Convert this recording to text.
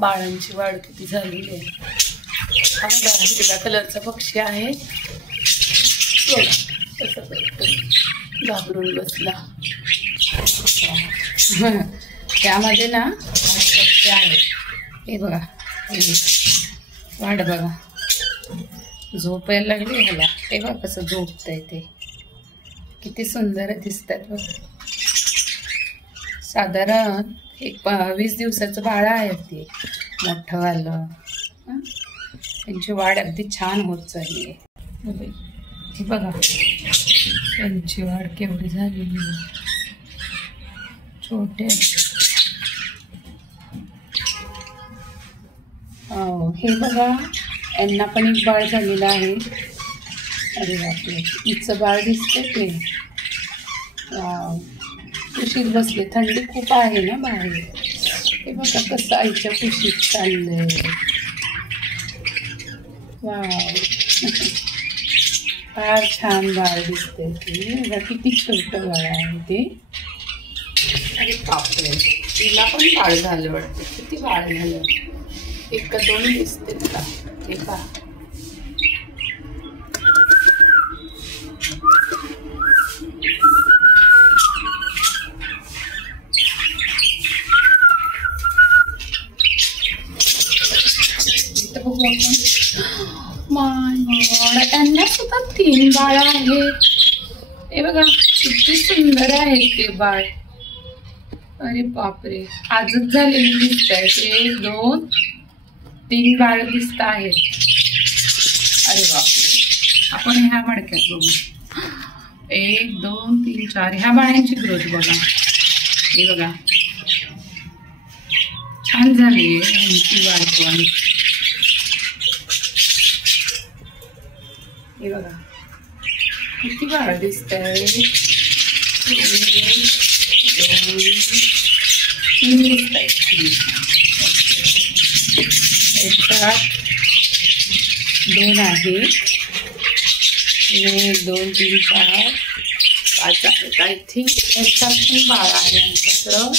बाळांची वाढ किती झालेली आहे. हा बघा हिरव्या कलरचा पक्षी आहे. घाबरून बसला. त्यामध्ये ना पक्षी आहे. हे बघा वाढ बघा झोपायला लागली ह्याला. हे बघा कसं झोपतंय ते. किती सुंदर दिसतात बघा. साधारण एक 20 दिवसाचं बाळ आहे ते मोठं वालं. त्यांची वाढ अगदी छान होत चालली आहे. हे बघा त्यांची वाढ केवढी झालेली आहे. छोटे हे बघा यांना पण एक बाळ झालेलं आहे. अरे बापरे हिचं बाळ दिसतंय ते. कुशीत बसले. थंडी खूप आहे ना बाहेर. हे बघा कसं आईच्या कुशीत चाललंय. वाव फार छान बाळ दिसतंय ते. किती छोटं बाळ आहे ते. अरे बापरे तिला पण बाळ झालं वाटतं. किती बाळ झालं. एक का दोन दिसते का. हे पहा त्यांना सुद्धा 3 बाळ आहेत. हे बघा किती सुंदर आहे ते बाळ. अरे बापरे आजच झालेली दिसत आहे. 1 2 3 बाळ दिसत आहेत. अरे बापरे आपण ह्या मडक्यात बघू. 1 2 3 4 ह्या बाळांची ग्रोथ बघा. हे बघा छान झाली आहे ह्यांची वाढ पण. हे बघा किती बाळ दिसत आहे. 1 2 3 दिसत आहेत. याच्यात 2 आहेत. 1 2 3 4 5 आहेत. आय थिंक याच्यात पण बाळ आहे आमच्याकडं.